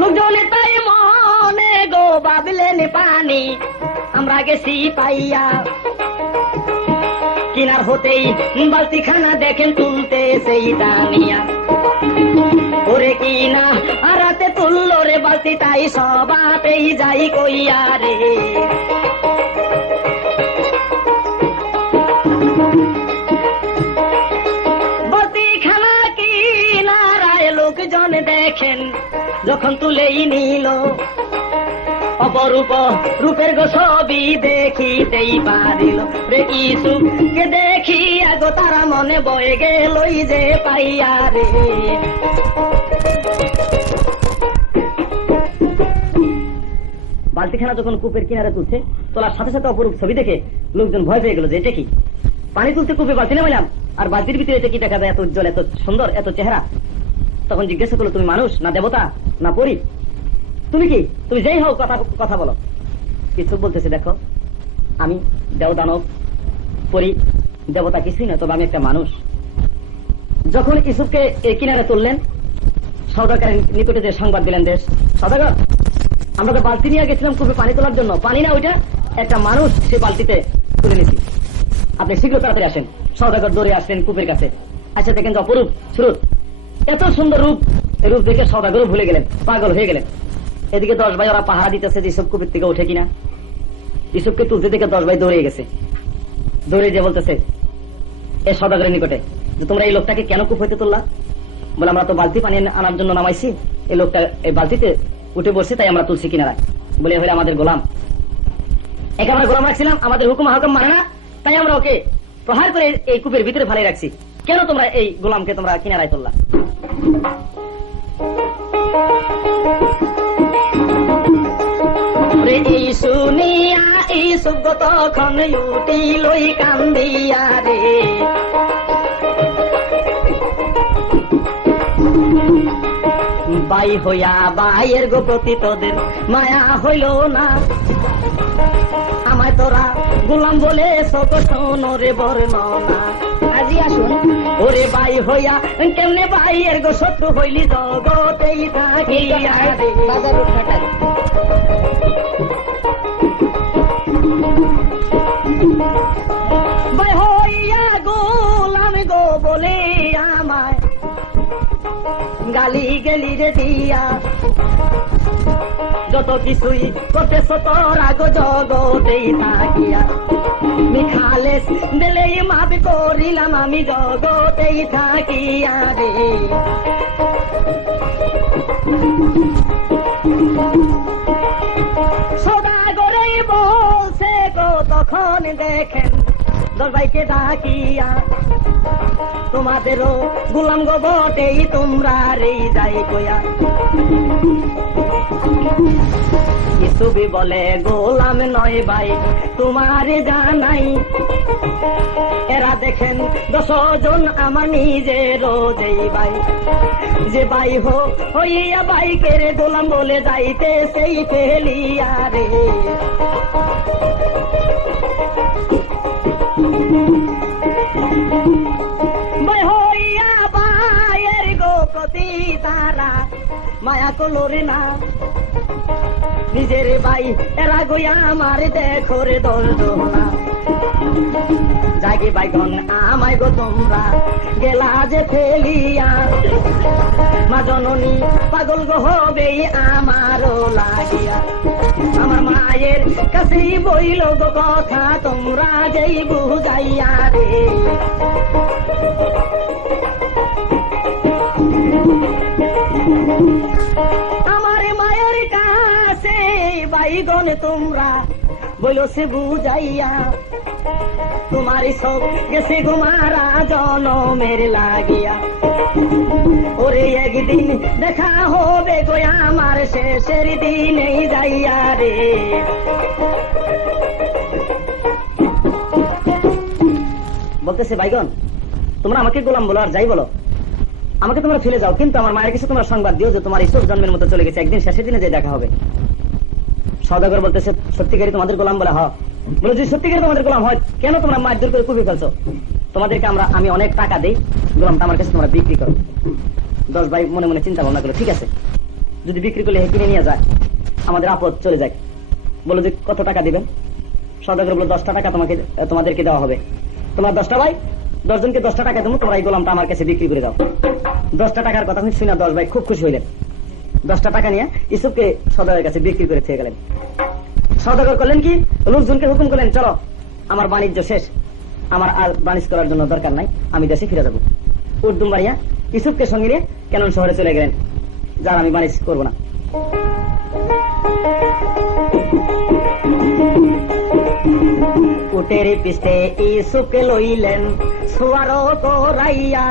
লোকজনে তাই মনে গো ভাবলেন পানি আমরা গেছি পাইয়া কিনার হতেই বালতি খানা দেখেন তুলতে সেই দামিয়া ওরে কিনা আরাতে তুললো রে বালতি তাই সবাতেই যাই কইয়া রে বালতি খানা কিনারায় লোকজন দেখেন যখন তুলেই নিল অপরূপ রূপের গো ছবি দেখিতেই পারিল রে ইসুকে দেখি আগো তারা মনে বয়ে গেলই যে পাইয়া রে বালতিখানা যখন কূপের কিনারে তুলছে তোলার সাথে সাথে অপরূপ ছবি দেখে লোকজন ভয় পেয়ে গেল যে এটা কি পানি তুলতে কূপে বালতি নামাইলাম আর বালতির ভিতরে এটা কি দেখা যায় এত উজ্জ্বল এত সুন্দর এত চেহারা তখন জিজ্ঞাসা করলো তুমি মানুষ না দেবতা না পরী তুমি কি তুমি যেই হও কথা বলো কিছু বলতেছে দেখো আমি দেব দানব পরী দেবতা কিছুই না তবে আমি একটা মানুষ যখন ইসুফকে এই কিনারে তুললেন সওদাগরের নিকটে যে সংবাদ দিলেন দেশ সওদাগর আমরা তো বালতি নিয়ে গেছিলাম কূপে পানি তোলার জন্য পানি না ওইটা একটা মানুষ সে বালতিতে তুলে নিয়েছি আপনি শীঘ্র তাড়াতাড়ি আসেন সওদাগর দৌড়ে আসলেন কূপের কাছে আচ্ছা দেখেন যে অপরূপ স্রোত এত সুন্দর রূপ রূপ দেখে সওদাগরও ভুলে গেলেন পাগল হয়ে গেলেন এদিকে 10 ভাই ওরা পাহারা দিতেছে যে ইসুফ কূপের থেকে ওঠে কিনা ইসুফকে তুলতে থেকে 10 ভাই দৌড়ে গেছে দৌড়ে যে বলতেছে এ সওদাগরের নিকটে যে তোমরা এই লোকটাকে কেন কূপ হইতে তুললা বলে আমরা তো বালতি পানি আনার জন্য নামাইছি এই লোকটা এই বালতিতে উঠে বসছে তাই আমরা তুলছি কিনারায় বলে হইলে আমাদের গোলাম একে আমরা গোলাম রাখছিলাম আমাদের হুকুম হাকম মানে না তাই আমরা ওকে প্রহার করে এই কূপের ভিতরে ফালাই রাখছি কেন তোমরা এই গোলামকে তোমরা কিনারায় তুললা এই শুনিয়া ইসুফ তখন উঠিলই কান্দিয়া রে বাই হইয়া বাইয়ের গো প্রতি তোদের মায়া হইল না আমায় তোরা গোলাম বলে সব শোনরে বর্ণনা আজি আসুন ওরে বাই হইয়া কেমনে বাইয়ের গো শত্রু হইলি জগতেই থাকিয়া রে বাই হইয়া গোলাম গো বলে আমায় গালি গেলি রে দিয়া যত কিছুই করতেছ তোরা গো জগতেই থাকিয়া মিখালেস দিলেই মাপ করিলাম আমি জগতেই থাকিয়া রে সদাগরেই বলছে গো তখন দেখেন 10 ভাইকে ডাকিয়া তোমাদেরও গোলাম গো বটেই তোমরা রে যাই কয়া ইসুফি বলে গোলাম নয় ভাই তোমারে জানাই এরা দেখেন 10 জন আমার নিজেরও যেই ভাই যে ভাই হইয়া ভাইকে রে গোলাম বলে যাইতে সেই ফেলিয়া রে ভাই হইয়া ভাইয়ের গো প্রতি তারা মায়া কলোরে না নিজের ভাই এরা গইয়া আমার দেখো রে দর্দনা জাগে বাইগন আমায় গো তোমরা গেলা যে ফেলিয়া মা জননী পাগল গো হবে আমারও লাগিয়া আমার মায়ের কাছেই বইল গো কথা তোমরা যেই বুঝাইয়া রে আমার মায়ের কাছে বাইগন তোমরা বইল সে বুঝাইয়া তোমার সব গেছে ঘুমারা জনমের লাগিয়া ওরে একদিন দেখা হবে গো আমার শেষের দিনেই যাইয়া রে বলতেছে ভাইগণ তোমরা আমাকে গোলাম বলো আর যাই বলো আমাকে তোমরা ফেলে যাও কিন্তু আমার মায়ের কাছে তোমরা সংবাদ দিও যে তোমার ইসুফ জন্মের মতো চলে গেছে একদিন শেষের দিনে যে দেখা হবে সওদাগর বলতেছে সত্যিকারই তোমাদের গোলাম বলে হয় বলে যদি সত্যিকারই তোমাদের গোলাম হয় কেন তোমরা মারধর করে কুপি ফেলছো তোমাদেরকে আমি অনেক টাকা দিই গোলামটা আমার কাছে তোমরা বিক্রি করো 10 ভাই মনে মনে চিন্তা ভাবনা করলো ঠিক আছে যদি বিক্রি করলে কিনে নিয়ে যায়, আমাদের আপদ চলে যায়। বলো যে কত টাকা দিবেন? সওদাগর বলল 10টা টাকা তোমাদেরকে দেওয়া হবে। তোমার 10টা ভাই, 10 জনকে 10টা টাকা দেবো, তোমরা এই গোলামটা আমার কাছে বিক্রি করে দাও। 10টা টাকার কথা শুনে 10 ভাই খুব খুশি হইলেন। 10টা টাকা নিয়ে ইউসুফকে সওদাগরের কাছে বিক্রি করে থেকে গেলেন। সওদাগর করলেন কি, লোকজনকে হুকুম করলেন, চলো আমার বাণিজ্য শেষ, আমার আর বাণিজ্য করার জন্য দরকার নাই, আমি দেশে ফিরে যাবো। উর্দুম বাড়িয়া ইউসুফকে সঙ্গে নিয়ে কেনন শহরে চলে গেলেন, যার আমি বাণিজ্য করবো না। উটের পিস্তে ইউসুফকে লইলেন সোয়ার তোরাইয়া,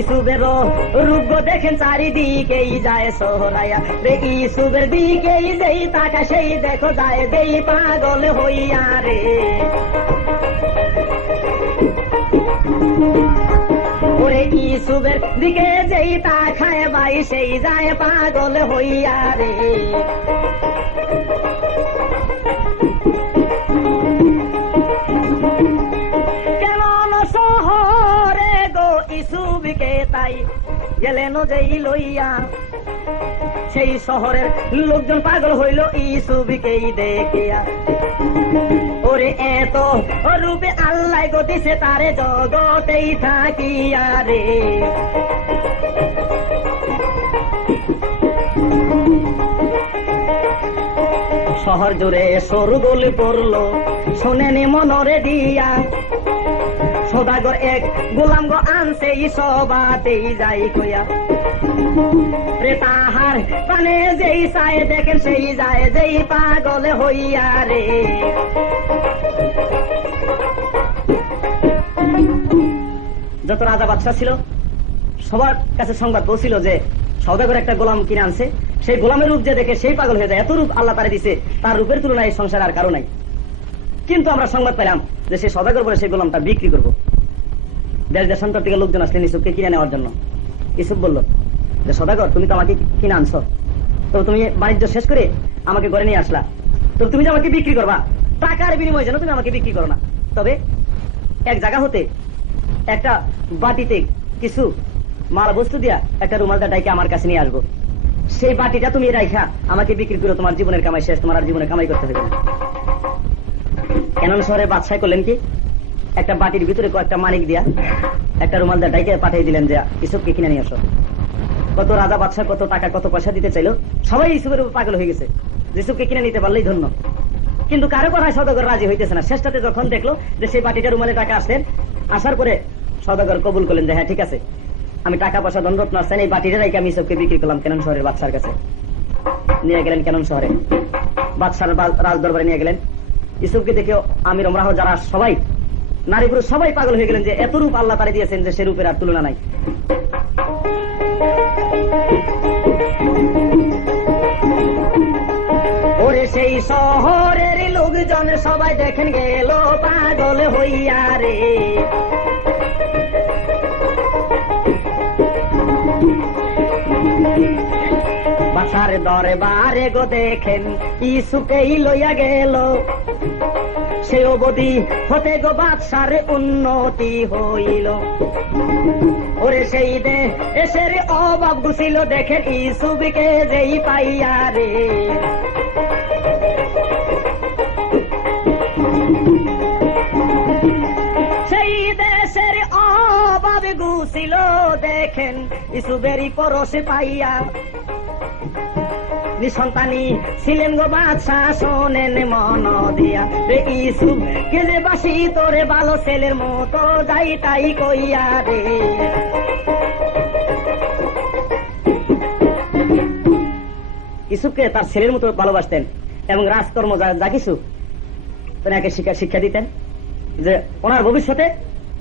ইসুবের রূপ দেখেন চারিদিকেই যায় সোহরাইয়া রে, ইসুবের দিকেই যেই তাকা সেই দেখো যায় যেই পাগল হইয়া রে। ওরে ইসুবের দিকে যেই তাকায় ভাই সেই যায় পাগল হইয়া রে। ইসুফকে তাই গেলেন যেই লইয়া, সেই শহরের লোকজন পাগল হইল ইসুফকেই দেখিয়া। ওরে এত রূপে আল্লাহ গতিছে তারে জগতেই থাকিয়া রে। শহর জুড়ে সরগোল পড়লো শোনেনি মনরে দিয়া, সওদাগর এক গোলাম গো আনছে সবাতেই যাই কইয়া রে। তাহার কানে যেই চায় দেখেন সেই যায় যেই পাগল হইয়া রে। যত রাজা বাদশাহ ছিল সবার কাছে সংবাদ পৌঁছিল যে সওদাগর একটা গোলাম কিনে আনছে, সেই গোলামের রূপ যে দেখে সেই পাগল হয়ে যায়। এত রূপ আল্লাহ তারে দিছে, তার রূপের তুলনায় সংসার আর কারো নাই। কিন্তু আমরা সংবাদ পেলাম যে সে সওদাগর বলে সেই গোলামটা বিক্রি করবো। দেশ দেশান্তর থেকে লোকজন আসলেন ইউসুফকে কিনে নেওয়ার জন্য। ইউসুফ বলল যে সওদাগর তুমি তো আমাকে কিনে আনছো, তো তুমি বাণিজ্য শেষ করে আমাকে ঘরে নিয়ে আসলা, তো তুমি যে আমাকে বিক্রি করবা টাকার বিনিময়ে যেন তুমি আমাকে বিক্রি করো না, তবে এক জায়গা হতে একটা বাটিতে কিছু মাল বস্তু দিয়া একটা রুমালদা ডাইকে আমার কাছে নিয়ে আসবো, সেই বাটিটা তুমি রাইখা আমাকে বিক্রি করো, তোমার জীবনের কামাই শেষ, তোমার আর জীবনে কামাই করতে হবে না। কেনন শহরে বাদশাহ করলেন কি, একটা বাটির ভিতরে কয়েকটা মানিক দিয়া একটা রুমালদা ডাইকে পাঠিয়ে দিলেন যে ইউসুফকে কিনে নিয়ে আসো। কত রাজা বাদশাহ কত টাকা কত পয়সা দিতে চাইলো, সবাই ইউসুফের উপর পাগল হয়ে গেছে, ইউসুফকে কিনে নিতে পারলেই ধন্য। কিন্তু কারো কথায় সওদাগর রাজি হইতেছে না। শেষটাতে যখন দেখলো যে সেই বাটিটা রুমালে টাকা আসলেন, আসার পরে সওদাগর কবুল করলেন যে হ্যাঁ ঠিক আছে, আমি টাকা পয়সা দণ্ডরত্ন আসছেন, এই বাটিটা রেখে আমি ইউসুফকে বিক্রি করলাম কেনন শহরের বাদশার কাছে। নিয়ে গেলেন কেনন শহরে, বাদশার রাজ দরবারে নিয়ে গেলেন। ইউসুফকে দেখে আমির ওমরাহ যারা সবাই নারী পুরুষ সবাই পাগল হয়ে গেলেন যে এত রূপ আল্লাহ তারে দিয়েছেন যে সে রূপের আর তুলনা নাই। ওরে সেই শহরের লোকজন সবাই দেখেন গেল পাগল হইয়া রে। বাদশার দরবারে গো দেখেন ইউসুফকেই লইয়া গেল, সে অবধি হতে গো বাদশার উন্নতি হইল। ওরে সেই দেশের অভাব গুছিল দেখেন ইউসুফকে যেই পাইয়া রে। সেই দেশের অভাব গুছিল দেখেন ইউসুফেরই পরশে পাইয়া। নিঃসন্তানী ছিলেন গো বাদশাহ শোনেন মন দিয়া রে, ইউসুফ কে যে বাসি তোরে ভালো ছেলের মতো যাই তাই কইয়া রে। ইউসুফকে তার ছেলের মতো ভালোবাসতেন এবং রাজকর্ম যা কিছু ওনাকে শিক্ষা দিতেন যে ওনার ভবিষ্যতে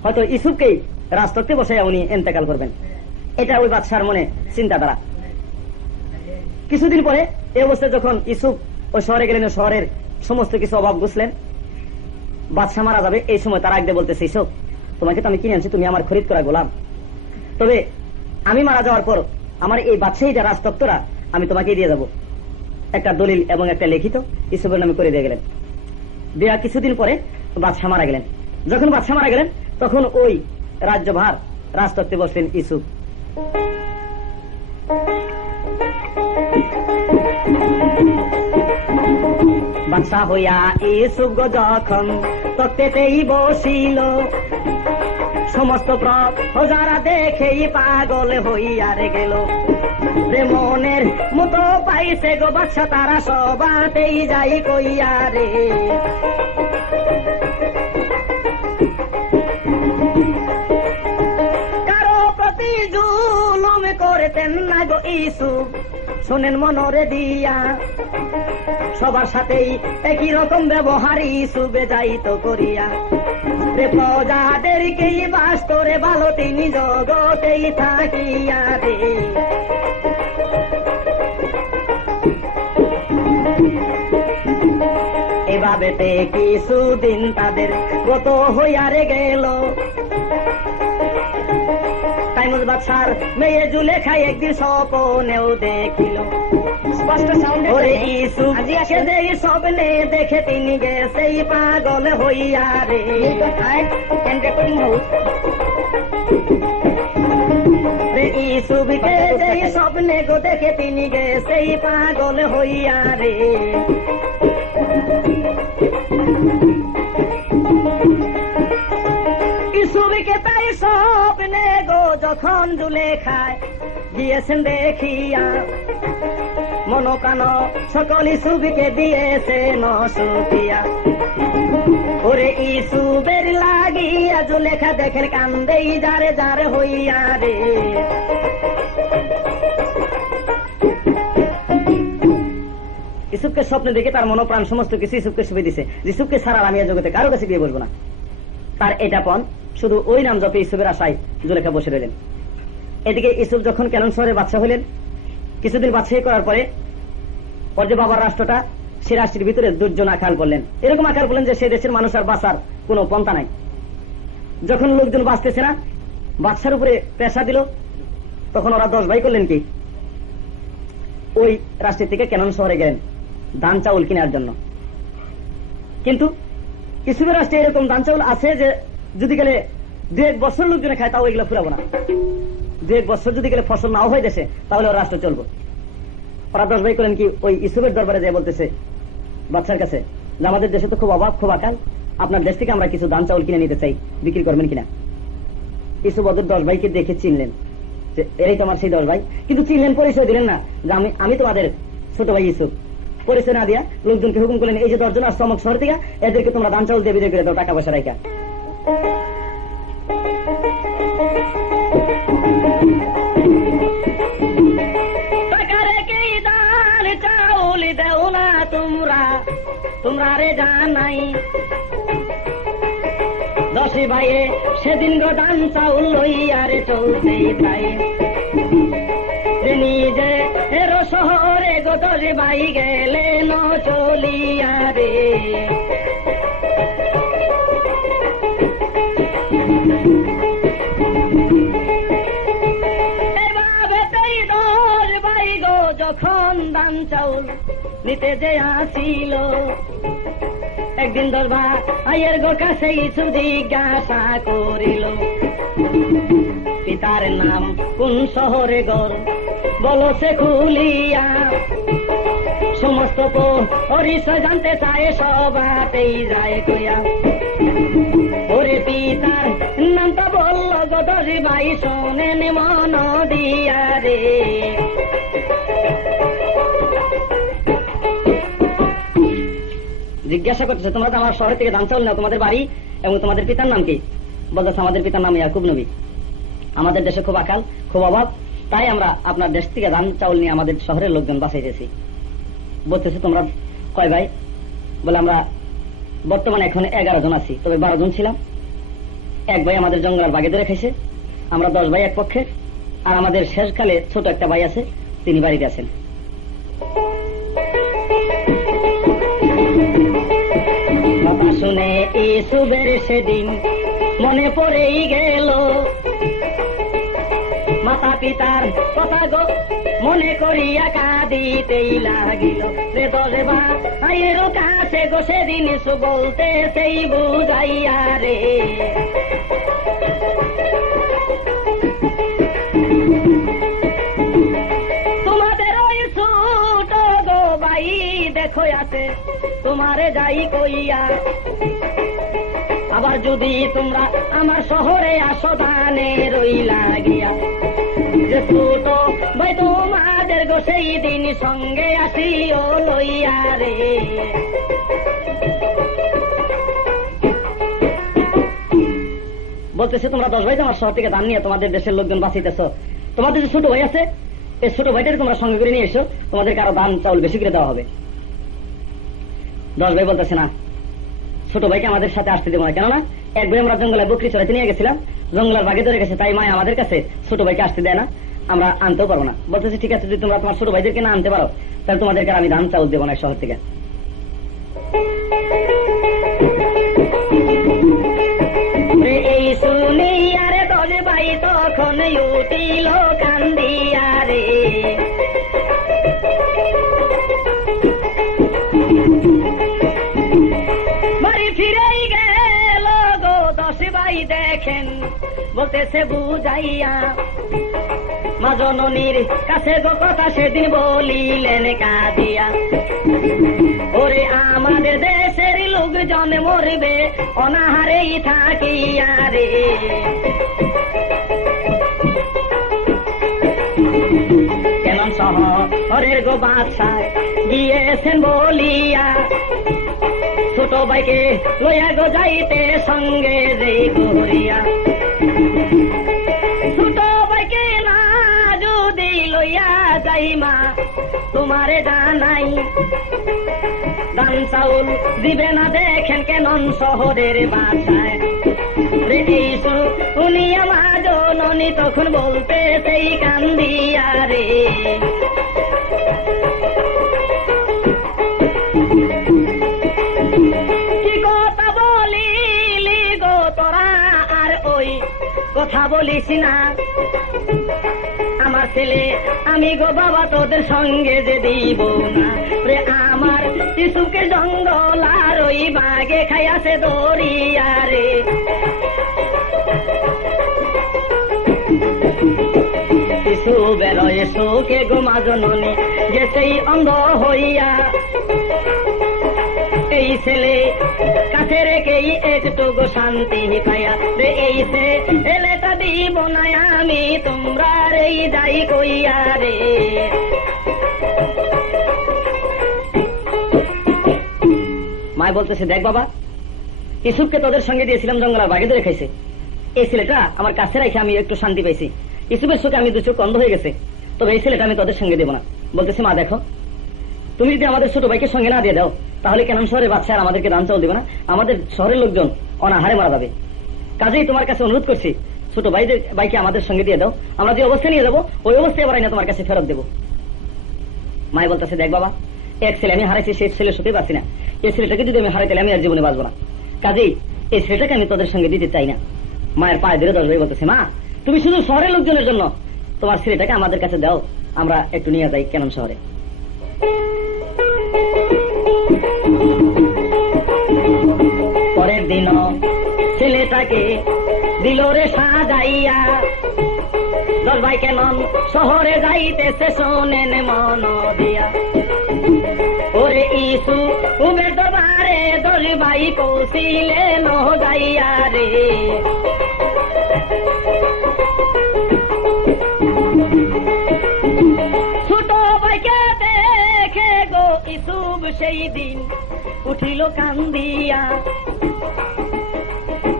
হয়তো ইউসুফকেই রাজতত্ত্বে বসে উনি ইন্তেকাল করবেন। এটা ওই বাদশার মনে চিন্তাধারা। কিছুদিন পরে এই অবস্থায় যখন ইউসুফ ওই শহরে গেলেন, শহরের সমস্ত কিছু অভাব বুঝলেন, বাদশাহ মারা যাবে, এই সময় তার আগে বলতেছে ইউসুফ তোমাকে তো আমি কিনে আনছি, তুমি আমার খরিদ করা গোলাম, তবে আমি মারা যাওয়ার পর আমার এই বাদশাহীটা রাজতত্ত্বরা আমি তোমাকে দিয়ে যাব। একটা দলিল এবং একটা লিখিত ইউসুফের নামে করে দিয়ে গেলেন। দেয়া কিছুদিন পরে বাদশাহ মারা গেলেন। যখন বাদশাহ মারা গেলেন তখন ওই রাজ্যভার রাজতত্ত্বে বসলেন ইউসুফ। বাদশা হইয়া ইউসুফ যখন তক্তেতেই বসিল, সমস্ত প্রজারা দেখেই পাগল হইয়ার গেল। মনের মতো পাইছে গো বাদশা, তারা সবাতেই যাই কইয়া রে। কারো প্রতি জুলুম করতেন না গো ইউসুফ, শোনেন মনরে দিয়া, সবার সাথেই একই রকম ব্যবহার ইউসুফে যাইত করিয়া। প্রজাদেরকেই বাস করে ভালো তিনি জগতেই থাকিয়া রে। এভাবেতে কিছুদিন তাদের গত হইয়ারে গেল। তাইমুজ বাদশার মেয়ে জুলেখা একদিন স্বপ্নেও দেখিল, স্পষ্ট সাউন্ডে ইউসুফ স্বপ্নে দেখে তিনি গেছেই পাগল হইয়া রে। ইউসুফকে যেই স্বপ্নে গো দেখে তিনি গেছেই পাগল হইয়া রে। ইউসুফকে তাই স্বপ্নে গো যখন জুলেখায় গিয়েছেন দেখিয়া, মনোকান সকল ইউসুফকে দিয়েছে নসুতিয়া। ওরে ইউসুফের লাগিয়া জুলেখা দেখেন কান্দেই যারে যারে হইয়া রে। ইউসুফকে স্বপ্নে দেখে তার মনোপ্রাণ সমস্ত কিছু ইউসুফকে শুভে দিছে। ইউসুফকে ছাড়া আমি জগতে কারো কাছে বিয়ে বলবো না। তার এটা পণ শুধু ওই নাম জপে ইউসুফের আশায় জুলেখা বসে রইলেন। এদিকে ইউসুফ যখন কেনন শহরে বাদশা হইলেন, কিছুদিন বাদশাহী করার পরে ওর যে বাবার রাষ্ট্রটা, সে রাষ্ট্রের ভিতরে দুর্জন আকাল করলেন। এরকম আকাল করলেন যে সে দেশের মানুষ আর বাঁচার কোন পন্থা নাই। যখন লোকজন বাঁচতেছে না, বাদশার উপরে পেশা দিল, তখন ওরা 10 ভাই করলেন কি, ওই রাষ্ট্রের থেকে কেনন শহরে গেলেন ধান চাউল কেনার জন্য। কিন্তু ইউসুফের রাষ্ট্রে এরকম ধান চাউল আছে যে যদি গেলে 2-1 বছর লোকজনে খায়, তাও এগুলো ফুরাবো না। 2-1 বছর যদি গেলে ফসল নাও হয়ে দেশে, তাহলে ওর রাষ্ট্র চলবো। ওরা 10 ভাই করলেন কি, ওই ইউসুফের দরবারে যায় বলতেছে বাদশার কাছে যে আমাদের দেশে তো খুব অভাব, খুব আকাল, আপনার দেশ থেকে আমরা কিছু ধান চাউল কিনে নিতে চাই, বিক্রি করবেন কিনা। ইউসুফ ওদের 10 ভাইকে দেখে চিনলেন যে এরাই তোমার সেই 10 ভাই, কিন্তু চিনলেন, পরিচয় দিলেন না যে আমি তোমাদের ছোট ভাই ইউসুফ। পরিচয় না দিয়া লোকজনকে হুকুম করলেন, এই যে 10 জন আসছে অমুক শহর থেকে, এদেরকে তোমরা ধান চাউল দিয়ে বিদায় করে দাও, টাকা পয়সা রাখা। তোমরা রে জানাই 10 ভাইয়ে সেদিন গো ধান চাউল লইয়ারে চলতে তাই, নিজে এরো শহরে গো 10 ভাই গেলেন চলিয়া রে। এভাবেতেই 10 ভাই গো যখন ধান চাউল নিতে যে আসিল, একদিন 10 ভাইয়ের গো কাছে ইউসুফ জিজ্ঞাসা করিল, পিতার নাম কোন শহরে গর বলো সে খুলিয়া। সমস্ত পরিচয় জানতে চায়, সবাতেই যায় কইয়া। ওরে পিতার নামটা বলল গো 10 ভাই শোনেন মন দিয়া রে। জিজ্ঞাসা করতেছে তোমরা তো আমার শহর থেকে ধান চাউল নাও, তোমাদের বাড়ি এবং তোমাদের পিতার নাম কি? বলতেছে আমাদের পিতার নাম ইয়াকুব নবী, আমাদের দেশে খুব আকাল, খুব অভাব, তাই আমরা আপনার দেশ থেকে ধান চাউল নিয়ে আমাদের শহরের লোকজন বাঁচাইতেছি। বলতেছে তোমরা কয় ভাই? বলে আমরা বর্তমানে এখন 11 জন আছি, তবে 12 জন ছিলাম। 1 ভাই আমাদের জঙ্গল বাগে ধরে খাইছে, আমরা 10 ভাই এক পক্ষে, আর আমাদের শেষকালে ছোট একটা ভাই আছে, তিনি বাড়িতে আছেন। কথা শুনে ইউসুফের সেদিন মনে পড়েই গেল, মাতা পিতার কথা গো মনে করিয়া কাঁদিতেই লাগিল। 10 ভাইয়ের কাছে গো সেদিন বলতে সেই বুঝাইয়া রে। তোমাদের ওই ছোট গো ভাই দেখো আছে তোমারে যাই কইয়া, আবার যদি তোমরা আমার শহরে আসো দানে রই লাগিয়া, যে ছোট ভাই তোমাদের গো সেই দিন সঙ্গে আসিও লইয়া রে। বলতেছে তোমরা 10 ভাই আমার শহর থেকে দান নিয়ে তোমাদের দেশের লোকজন বাঁচিতেছ, তোমাদের যে ছোট ভাই আছে এই ছোট ভাইটাকে তোমরা সঙ্গে করে নিয়ে এসো, তোমাদেরকে আরো দান চাউল বেশি করে দেওয়া হবে। 10 ভাই বলতেছে না, ছোট ভাইকে আমাদের সাথে আসতে দেবো না, কেননা এক ভাই আমরা জঙ্গলে বকরি চড়াইতে নিয়ে গেছিলাম, জঙ্গলের বাগে ধরে গেছে, তাই মা আমাদের কাছে ছোট ভাইকে আসতে দেয় না, আমরা আনতেও পারবো না। বলতেছে ঠিক আছে, যদি তোমরা তোমার ছোট ভাইদেরকে না আনতে পারো তাহলে তোমাদেরকে আমি ধান চাউল দেবো না শহর থেকে। এই শুনি আরে 10 ভাই তখন উঠিল কান্দিয়া রে, বাড়ি ফিরেই গেল গো 10 ভাই দেখেন, বলতেছে বুঝাইয়া মা জননীর কাছে গো কথা সেদিন বলিলেন কাঁদিয়া, ওরে আমাদের দেশের লোকজন মরবে অনাহারেই থাকিয়া রে। কেমন শহরের গো বাদশায় গিয়েছেন বলিয়া, ছোট ভাইকে লইয়া গো যাইতে সঙ্গে রে করিয়া, ছোট ভাইকে না যদি লইয়া যাই মা তোমারে জানাই, দান চাউল দিবে না দেখেন কেমন শহরের বাসায় রে। উনি আমার জননী তখন বলতে সেই কান্দিয়া রে, কি কথা বলিলি গো তোরা আর ওই কথা বলিস না, আমার ছেলে আমি গো বাবা তোদের সঙ্গে যে দিব না রে, আমার শিশুকে জঙ্গল আর ওই বাগে খাইয়াছে দরিয়া রে। শিশু বেরোয় শোকে গো মা জননী যে সেই অন্ধ হইয়া, এই ছেলে কাছে রেখেই একটু গো শান্তি পাইয়া রে, এই ছেলেটা দিব না আমি তোমরা রে যাই কইয়া রে। মায় বলতেছে দেখ বাবা, ইসুফকে তোদের সঙ্গে দিয়েছিলাম জঙ্গলার বাগে ধরে খাইছে, এই ছেলেটা আমার কাছে রেখে আমি একটু শান্তি পাইছি, ইসুফের চোখে আমি 2 চোখ অন্ধ হয়ে গেছে, তবে এই ছেলেটা আমি তোদের সঙ্গে দেবো না। বলতেছে মা দেখো, তুমি যদি আমাদের ছোট ভাইকে সঙ্গে না দিয়ে দাও তাহলে কেন শহরের বাচ্চা আর আমাদেরকে দান চাউল দেবে না, আমাদের শহরের লোকজন অনাহারে মারা যাবে, কাজেই তোমার কাছে অনুরোধ করছি ছোট ভাইকে আমাদের সঙ্গে দিয়ে দাও, আমরা যে অবস্থায় নিয়ে যাবো ওই অবস্থায় এবার না তোমার কাছে ফেরত দেবো। মায় বলতেছে দেখ বাবা, এক ছেলে আমি হারাইছি, সেই ছেলের সাথেই পাচ্ছি না, এই ছেলেটাকে যদি আমি হারাই তাহলে আমি আর জীবনে বাঁচবো না, কাজেই এই ছেলেটাকে আমি তোদের সঙ্গে দিতে চাই না। মায়ের পায়ে ধরে 10 ভাই বলতেছে মা তুমি শুধু শহরের লোকজনের জন্য তোমার ছেলেটাকে আমাদের কাছে দাও, আমরা একটু নিয়ে যাই কেন শহরে। পরের দিন ছেলেটাকে দিল রে সাজাইয়া, 10 ভাই কেমন শহরে যাইতেছে শোনেন মন দিয়া, ওরে ইসু উবে দরবারে 10 ভাই কৌশিলেন যাইয়া রে। ছোট ভাইকে দেখে গো ইসুব সেই দিন উঠিল কান্দিয়া,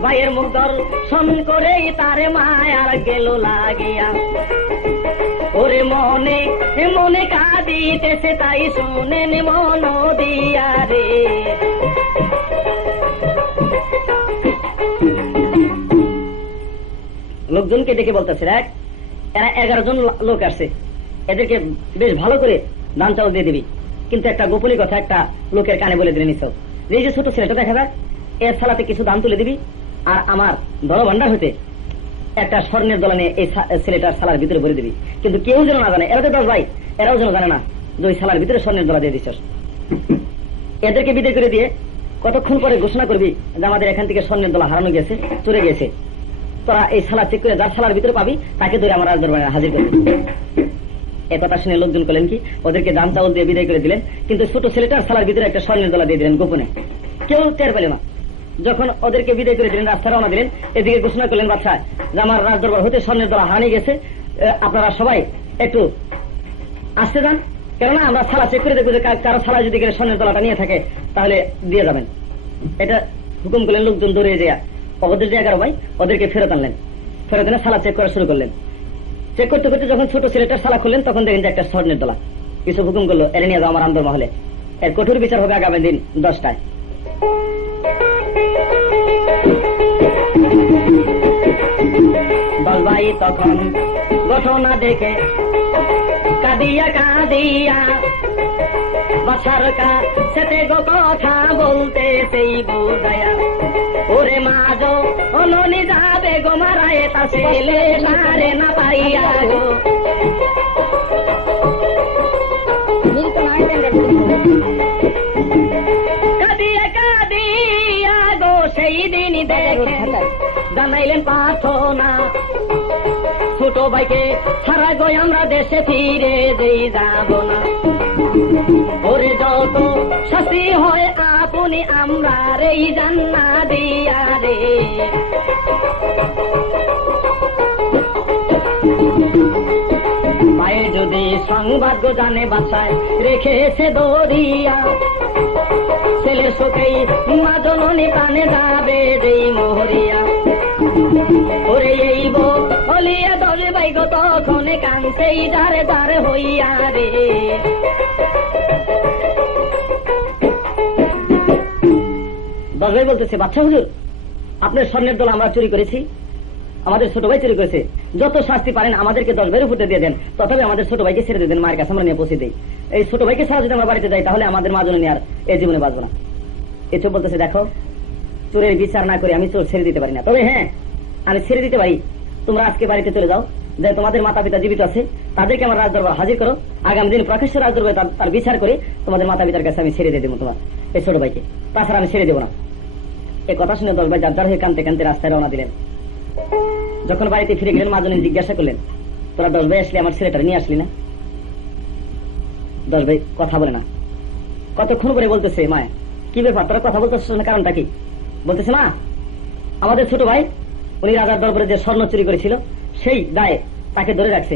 ভাইয়ের মুখ দর্শন করে তারে মায়ার গেল লাগিয়া, ওরে মনে মনে কাঁদিতেছে তাই শোনেন মন দিয়া রে। লোকজনকে ডেকে বলতেছে দেখ এরা 11 জন লোক আসছে, এদেরকে বেশ ভালো করে দান চাউল দিয়ে দিবি, কিন্তু একটা গোপনীয় কথা একটা লোকের কানে বলে দিলে নিছ, এই যে ছোট ছেলেটা দেখা যায় এর সালাতে কিছু দান তুলে দিবি, আর আমার দলভান্ডার হইতে একটা স্বর্ণের দলা নিয়ে এই ছেলেটার সালার ভিতরে ভরে দিবি, কিন্তু কেউ যেন না জানে, এরা তো 10 ভাই এরাও যেন জানে না যে ওই সালার ভিতরে স্বর্ণের দলা দিয়ে দিচ্ছ। এদেরকে বিদায় করে দিয়ে কতক্ষণ পরে ঘোষণা করবি যে আমাদের এখান থেকে স্বর্ণের দলা হারানো গেছে, চলে গেছে, তোরা এই সালা চেক করে যার সালার ভিতরে পাবি তাকে ধরে আমার রাজদরবারে হাজির করবি। এ কথা শুনে লোকজন করলেন কি, ওদেরকে দাম চাউল দিয়ে বিদায় করে দিলেন, কিন্তু ছোট ছেলেটার সালার ভিতরে একটা স্বর্ণের দলা দিয়ে দিলেন গোপনে, কেউ টের পেল না। যখন ওদেরকে বিদায় করে দিলেন, রাস্তা রওনা দিলেন, এদিকে ঘোষণা করলেন বাদশা যে আমার রাজদরবার হতে স্বর্ণের দলা হারিয়ে গেছে, আপনারা সবাই একটু আসতে যান, কেননা আমরা সালা চেক করে দেখবো যে কারো সালা যদি স্বর্ণের দলাটা নিয়ে থাকে তাহলে দিয়ে যাবেন। এটা হুকুম করলেন। লোকজন দৌড়ে যায় ওদের যে 11 ভাই ওদেরকে ফেরত আনলেন, ফেরত এনে সালা চেক করা শুরু করলেন। চেক করতে করতে যখন ছোট ছেলেটার সালা খুললেন তখন দেখেন যে একটা স্বর্ণের দলা। কিছু হুকুম করলো, এর নিয়ে যাও আমার আন্দর মহলে, এর কঠোর বিচার হবে আগামী দিন 10টায়। ভাই তখন ঘটনা দেখে কাঁদিয়া কাঁদিয়া বাসার কাছে গো কথা বলতে সেই বোঝায়া, ওরে মাঝো অননি যাবে গো মারায় তা ছেলে সারে না পাইয়া গো। কাঁদিয়া কাঁদিয়া গো সেই দিন দেখে জানাইলেন প্রার্থনা, ছোট ভাইকে সারা গো আমরা দেশে ফিরে যেই যাব না, ওরে যত শাস্তি হয় আপনি আমরা রে জান্না দিয়া রে। মায়ে যদি সংবাদ গো জানে বাসায় রেখেছে দরিয়া, ছেলের শোকেই মা জননী প্রাণে যাবে যেই মোহরিয়া, ওরে এই বলিয়া দলে ভাই গো তখন কাঁদতেই দারে দারে হইয়া রে। দশভাই বলতেছে বাচ্চা হুজুর আপনার স্বর্ণের দল আমরা চুরি করেছি, আমাদের ছোট ভাই চুরি করেছে, যত শাস্তি পারেন আমাদেরকে 10 ভাইয়ের উপরে দিয়ে দেন, তথাপি আমাদের ছোট ভাইকে ছেড়ে দিয়ে দেন, মায়ের কাছে আমরা নিয়ে পৌঁছে দিই। এই ছোট ভাইকে ছাড়া যদি আমরা বাড়িতে যাই তাহলে আমাদের মা জননী আর এই জীবনে বাঁচবো না। এসব বলতেছে দেখো চোরের বিচার না করে আমি চোর ছেড়ে দিতে পারি না, তবে হ্যাঁ আমি ছেড়ে দিতে পারি, তোমরা আজকে বাড়িতে চলে যাও, যে তোমাদের মাতা পিতা জীবিত আছে তাদেরকে আমার রাজদরবার হাজির করো, আগামী দিন প্রকাশ্য রাজদরবারে তার বিচার করে তোমাদের মাতা পিতার কাছে আমি ছেড়ে দিয়ে দেবো তোমার এই ছোট ভাইকে, তাছাড়া আমি ছেড়ে দেবো না। এই কথা শুনে 10 ভাই যার হয়ে কানতে কানতে রাস্তায় রওনা দিলেন। যখন বাড়িতে ফিরে গেলেন মা জননী জিজ্ঞাসা করলেন তোরা 10 ভাই আসলে আমার ছেলেটা নিয়ে আসলি না? 10 ভাই কথা বলে না, কতক্ষণ করে বলতেছে মায়া কি ব্যাপার তোরা কথা বলতেছিস না, কারণটা কি? বলতেছে মা আমাদের ছোট ভাই উনি রাজার দরবারে যে স্বর্ণ চুরি করেছিল সেই গায়ে তাকে ধরে রাখছে,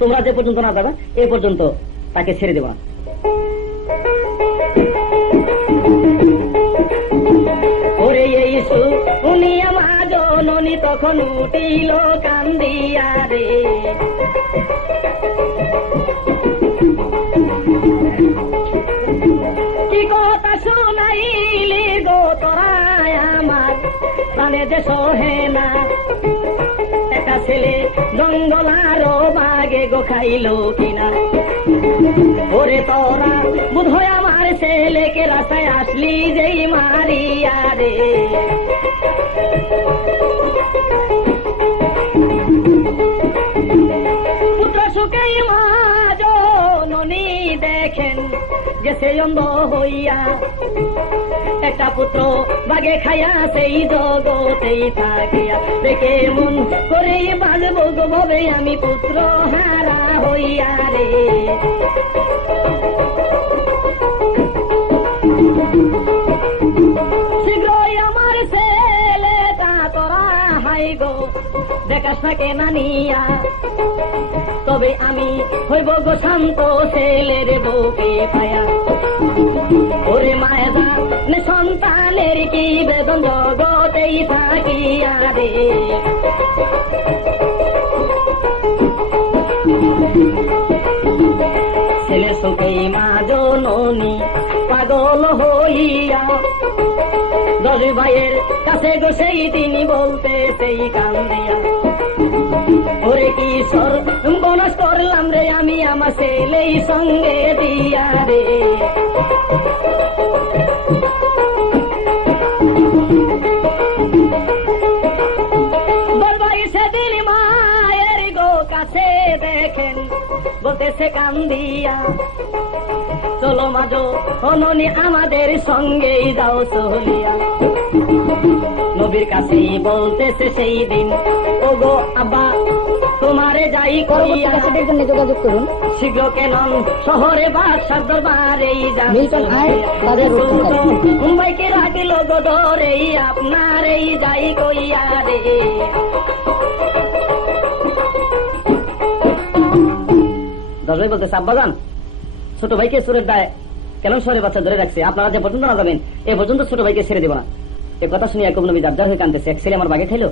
তোমরা যে পর্যন্ত না যাবে এ পর্যন্ত তাকে ছেড়ে দেব না। ওরে এই শুনিয়া মা জননী তখন উঠিল কান্দিয়া রে, কি কথা শুনাইলি গো তোরা আমার প্রাণে যে সহে না, একটা ছেলে জঙ্গল আরো বাগে গো খাইল কিনা, ওরে তোরা বুধ হয় আমার ছেলেকে রাস্তায় আসলি যেই মারিয়া রে। পুত্র সুখেই মা জননী দেখেন গেছে অন্ধ হইয়া, একটা পুত্র বাগে খাইয়া সেই জগতেই থাকিয়া, দেখে মন করে বাজবো গো ভবে আমি পুত্র হারা হইয়া রে। শীঘ্রই আমার ছেলেটা তোরা হাই গো দেখাস না কেনা নিয়া, তবে আমি হইব গো শান্ত ছেলের বউকে পায়া, ওরে মায়া সন্তানের কি বেদন জগতেই থাকিয়া রে। ছেলে শোকেই মা জননী পাগল হইয়া, 10 ভাইয়ের কাছে গো সেই তিনি বলতে সেই কান্দিয়া, ওরে কি সর্বনাশ করলাম রে আমি আমার ছেলেই সঙ্গে দিয়া রে। বলবাই সেদিন মায়ের গো কাছে দেখেন বলতেছে কান্দিয়া, চলো মাঝো অননি আমাদের সঙ্গেই যাও চলিয়া, নবীর কাছেই বলতেছে সেই দিন ও গো আব্বা তোমারে যাই পরবর্তী করিয়া ক্যাসেটের জন্য যোগাযোগ করুন শীঘ্র কেন শহরে বাদশার দরবারেই মিল্টন আর্ট, বাজার রোড, ঢাকা। মুম্বাইকে রাখলো গদরেই আপনার এই যাই কইয়া রে। দশ ভাই বলতেছে আব্বাজান, ছোট ভাইকে সুরের দায় কেন শহরে বাচ্চা ধরে রাখছে, আপনারা যে পর্যন্ত না যাবেন এ পর্যন্ত ছোট ভাইকে ছেড়ে দেব না। এ কথা শুনে একব নবী দাবদার হয়ে কানতেছে, এক ছেলে আমার বাগে খাইলো,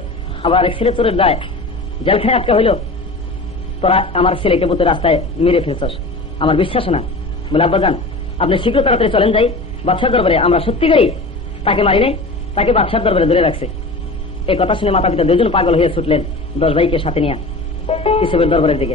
আবার এক ছেলে চোরের দায় জেলখানে আটকা হইলো, তোরা আমার ছেলেকে বুতে রাস্তায় মেরে ফেলছস, আমার বিশ্বাস না। বলে আব্বাজান আপনি শীঘ্র তাড়াতাড়ি চলেন যাই বাদশার দরবারে, আমরা সত্যিকারই তাকে মারি নাই, তাকে বাদশার দরবারে ধরে রাখছে। এই কথা শুনে মাতা পিতা দুজন পাগল হয়ে ছুটলেন 10 ভাইকে সাথে নিয়ে ইসুফের দরবারের দিকে।